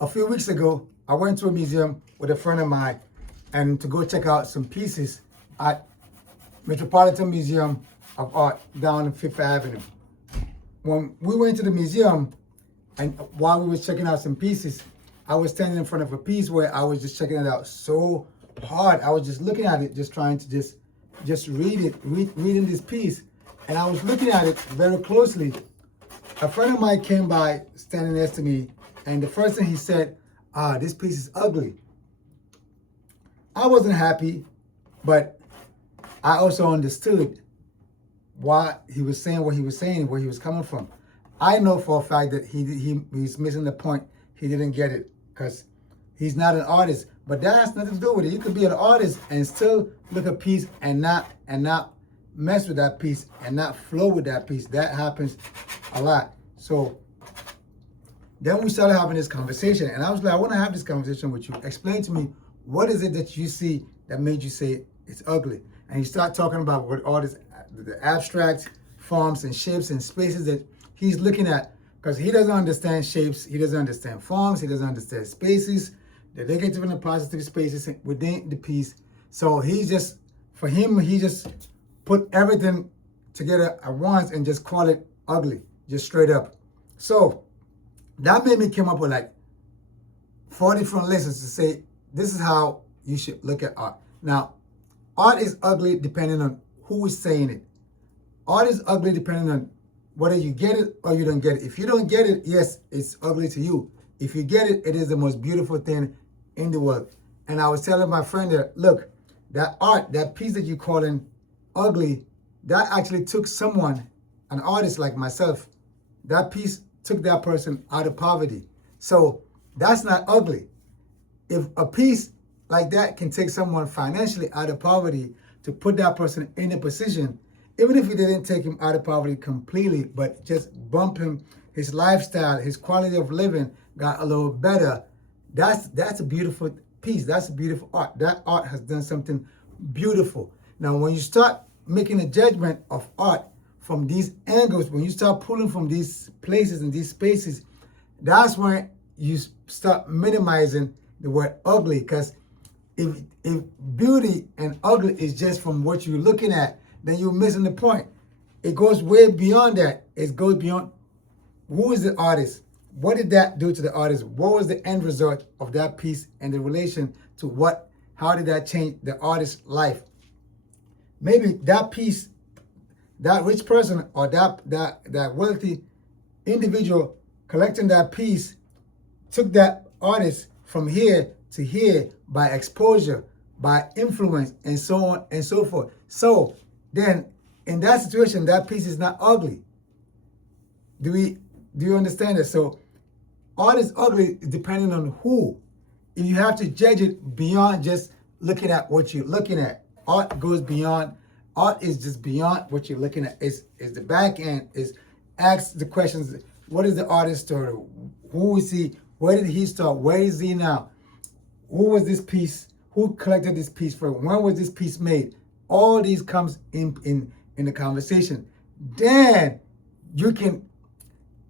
A few weeks ago, I went to a museum with a friend of mine and to go check out some pieces at Metropolitan Museum of Art down on Fifth Avenue. When we went to the museum and while we were checking out some pieces, I was standing in front of a piece where I was just checking it out so hard. I was just looking at it, just trying to just reading this piece. And I was looking at it very closely. A friend of mine came by standing next to me, and the first thing he said, this piece is ugly. I wasn't happy, but I also understood why he was saying what he was saying, where he was coming from. I know for a fact that he's missing the point. He didn't get it because he's not an artist. But that has nothing to do with it. You could be an artist and still look at a piece and not mess with that piece and not flow with that piece. That happens a lot. So then we started having this conversation, and I was like, I want to have this conversation with you. Explain to me, what is it that you see that made you say it's ugly? And he started talking about what all this, the abstract forms and shapes and spaces that he's looking at, because he doesn't understand shapes, he doesn't understand forms, he doesn't understand spaces, the negative and the positive spaces within the piece. So he just, for him, he just put everything together at once and just call it ugly, just straight up. So that made me come up with like 4 different lessons to say, this is how you should look at art. Now, art is ugly depending on who is saying it. Art is ugly depending on whether you get it or you don't get it. If you don't get it, yes, it's ugly to you. If you get it, it is the most beautiful thing in the world. And I was telling my friend there, look, that art, that piece that you're calling ugly, that actually took someone, an artist like myself, that piece took that person out of poverty. So that's not ugly. If a piece like that can take someone financially out of poverty to put that person in a position, even if it didn't take him out of poverty completely, but just bump him, his lifestyle, his quality of living got a little better, that's a beautiful piece. That's a beautiful art. That art has done something beautiful. Now, when you start making a judgment of art from these angles, when you start pulling from these places and these spaces, that's when you start minimizing the word ugly. Because if beauty and ugly is just from what you're looking at, then you're missing the point. It goes way beyond that. It goes beyond who is the artist? What did that do to the artist? What was the end result of that piece and the relation to what, how did that change the artist's life? Maybe that piece, that rich person or that wealthy individual collecting that piece took that artist from here to here by exposure, by influence, and so on and so forth. So then in that situation, that piece is not ugly. Do you understand it? So art is ugly depending on who. If you have to judge it beyond just looking at what you're looking at. Art goes beyond. Art is just beyond what you're looking at. Is the back end. Is ask the questions. What is the artist story? Who is he? Where did he start? Where is he now? Who was this piece? Who collected this piece for? When was this piece made? All these comes in the conversation. Then you can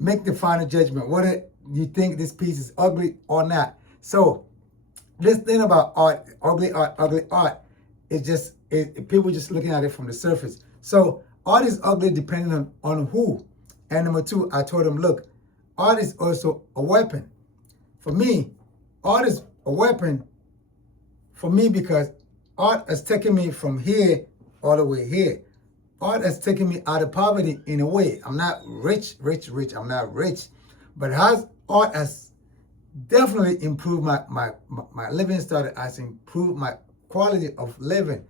make the final judgment whether you think this piece is ugly or not. So this thing about art, ugly art, is just people just looking at it from the surface. So art is ugly depending on who. And number two, I told them, look, art is also a weapon. For me, art is a weapon for me because art has taken me from here all the way here. Art has taken me out of poverty in a way. I'm not rich. I'm not rich. But art has definitely improved my living standard, has improved my quality of living.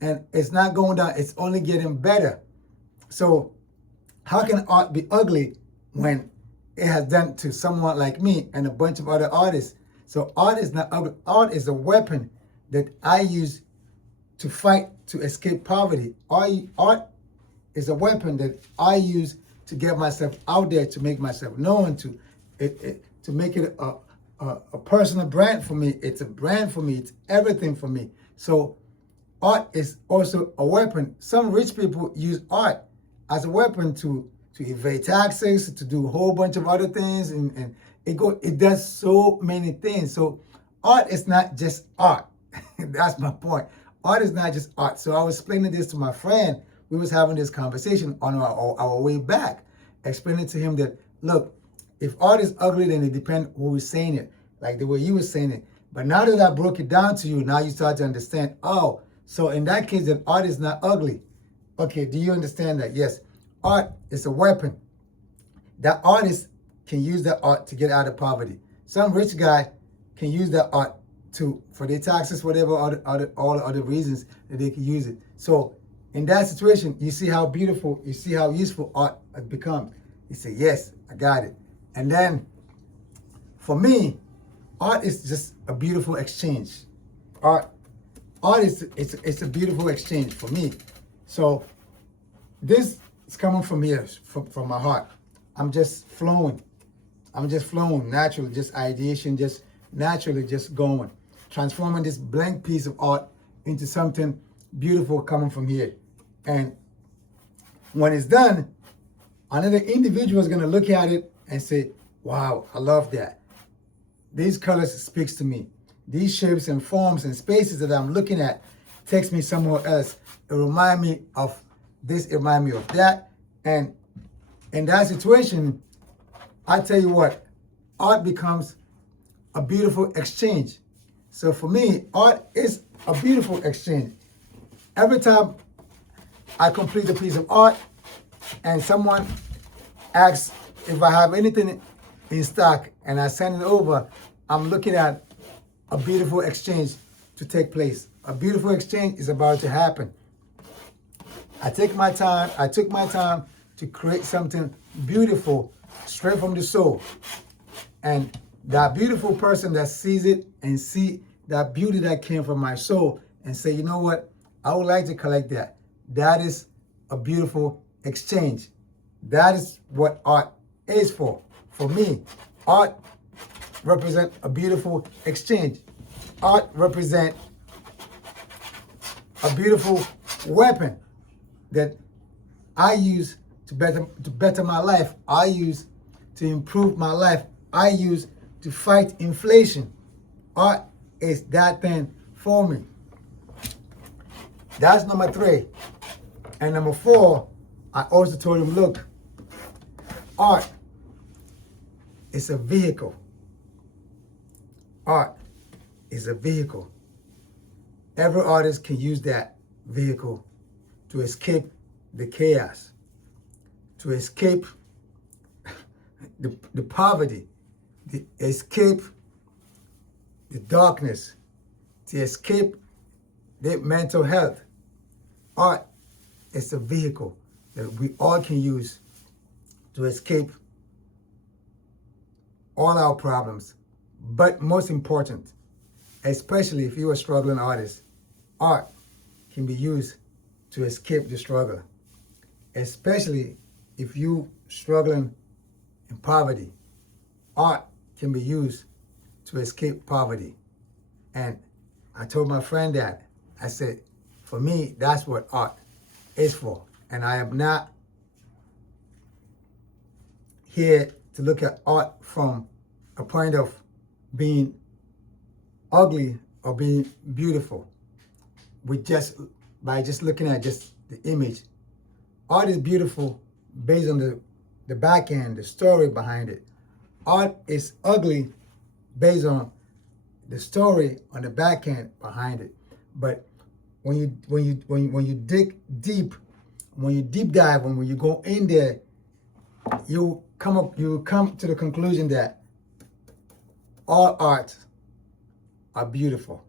And it's not going down, it's only getting better. So how can art be ugly when it has done to someone like me and a bunch of other artists? So art is not ugly. Art is a weapon that I use to fight to escape poverty. Art is a weapon that I use to get myself out there, to make myself known, to make it a personal brand for me. It's a brand for me. It's everything for me. So art is also a weapon. Some rich people use art as a weapon to to evade taxes, to do a whole bunch of other things, and it does so many things. So art is not just art. That's my point. Art is not just art. So I was explaining this to my friend. We was having this conversation on our way back, explaining to him that, look, if art is ugly, then it depends who is saying it, like the way you were saying it. But now that I broke it down to you, now you start to understand, oh, so in that case, that art is not ugly. Okay, do you understand that? Yes, art is a weapon. That artist can use that art to get out of poverty. Some rich guy can use that art for their taxes, whatever all the other reasons that they can use it. So in that situation, you see how beautiful, you see how useful art has become. You say, yes, I got it. And then for me, art is just a beautiful exchange. Art is it's a beautiful exchange for me. So this is coming from here, from my heart. I'm just flowing. I'm just flowing naturally, just ideation, just naturally just going. Transforming this blank piece of art into something beautiful coming from here. And when it's done, another individual is going to look at it and say, wow, I love that. These colors speaks to me. These shapes and forms and spaces that I'm looking at takes me somewhere else. It reminds me of this, it reminds me of that. And in that situation, I tell you what, art becomes a beautiful exchange. So for me, art is a beautiful exchange. Every time I complete a piece of art and someone asks if I have anything in stock and I send it over, I'm looking at a beautiful exchange to take place. A beautiful exchange is about to happen. I took my time to create something beautiful straight from the soul. And that beautiful person that sees it and see that beauty that came from my soul and say, you know what, I would like to collect that. That is a beautiful exchange. That is what art is for. For me, art represents a beautiful exchange. Art represents a beautiful weapon that I use to better my life. I use to improve my life. I use to fight inflation. Art is that thing for me. That's number 3. And number 4, I also told him, look, art is a vehicle. Art is a vehicle. Every artist can use that vehicle to escape the chaos, to escape the poverty, to escape the darkness, to escape their mental health. Art is a vehicle that we all can use to escape all our problems. But most important, especially if you're a struggling artist, art can be used to escape the struggle. Especially if you're struggling in poverty, art can be used to escape poverty. And I told my friend that. I said, for me, that's what art is for. And I am not here to look at art from a point of being ugly or being beautiful. By just looking at just the image. Art is beautiful based on the back end, the story behind it. Art is ugly based on the story on the back end behind it. But when you dig deep, when you deep dive, when you go in there, you come to the conclusion that all art are beautiful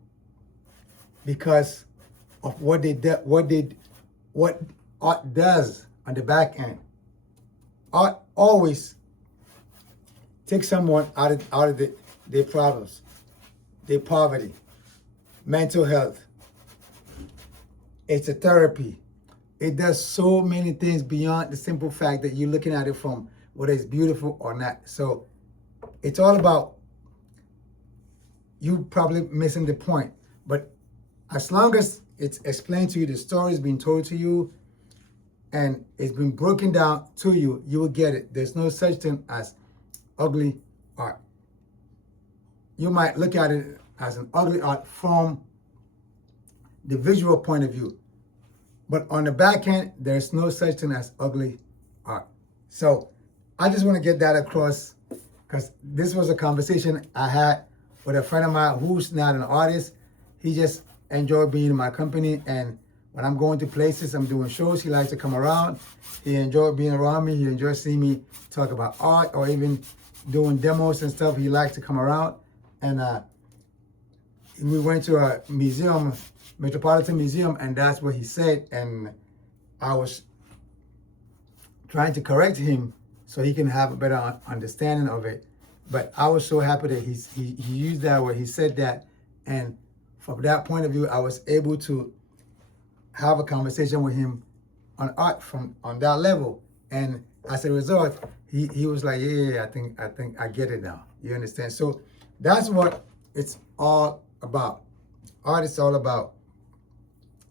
because of what art does on the back end. Art always takes someone out of their problems, their poverty, mental health. It's a therapy. It does so many things beyond the simple fact that you're looking at it from whether it's beautiful or not. So it's all about you probably missing the point. But as long as it's explained to you, the story is being told to you, and it's been broken down to you, you will get it. There's no such thing as ugly art. You might look at it as an ugly art from the visual point of view, but on the back end, there's no such thing as ugly art. So I just want to get that across, because this was a conversation I had with a friend of mine who's not an artist. He just enjoyed being in my company, and when I'm going to places, I'm doing shows, he likes to come around. He enjoyed being around me. He enjoys seeing me talk about art or even doing demos and stuff. He likes to come around. And we went to a museum, Metropolitan Museum, and that's what he said. And I was trying to correct him so he can have a better understanding of it. But I was so happy that he used that word, he said that. And from that point of view, I was able to have a conversation with him on art on that level. And as a result, he was like, yeah, I think I get it now. You understand? So that's what it's all about. Art is all about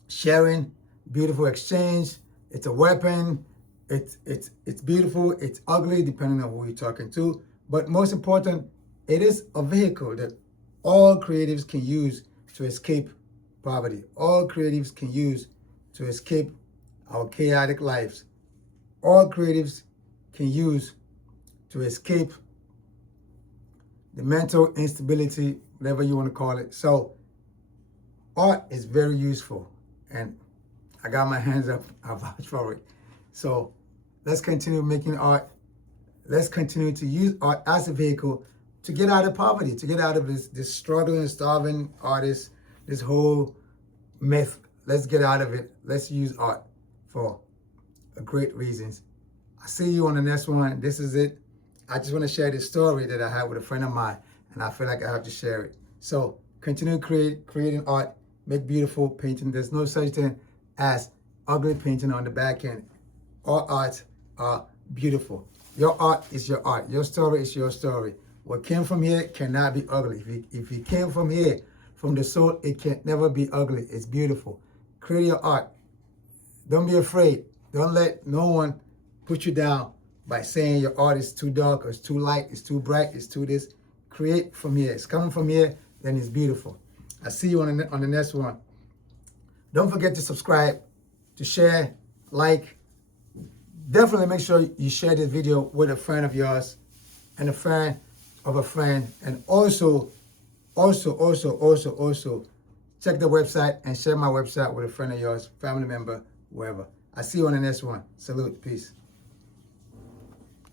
sharing, beautiful exchange. It's a weapon. It's beautiful. It's ugly, depending on who you're talking to. But most important, it is a vehicle that all creatives can use to escape poverty. All creatives can use to escape our chaotic lives. All creatives can use to escape the mental instability, whatever you want to call it. So art is very useful, and I got my hands up, I vouch for it. So let's continue making art. Let's continue to use art as a vehicle to get out of poverty, to get out of this struggling, starving artist, this whole myth. Let's get out of it. Let's use art for great reasons. I'll see you on the next one. This is it. I just want to share this story that I had with a friend of mine, and I feel like I have to share it. So continue creating art, make beautiful painting. There's no such thing as ugly painting on the back end. All arts are beautiful. Your art is your art. Your story is your story. What came from here cannot be ugly. If it came from here, from the soul, it can never be ugly. It's beautiful. Create your art. Don't be afraid. Don't let no one put you down by saying your art is too dark or it's too light, it's too bright, it's too this. Create from here. It's coming from here, then it's beautiful. I'll see you on the next one. Don't forget to subscribe, to share, like. Definitely make sure you share this video with a friend of yours and a friend of a friend. And also check the website and share my website with a friend of yours, family member, whoever. I'll see you on the next one. Salute. Peace.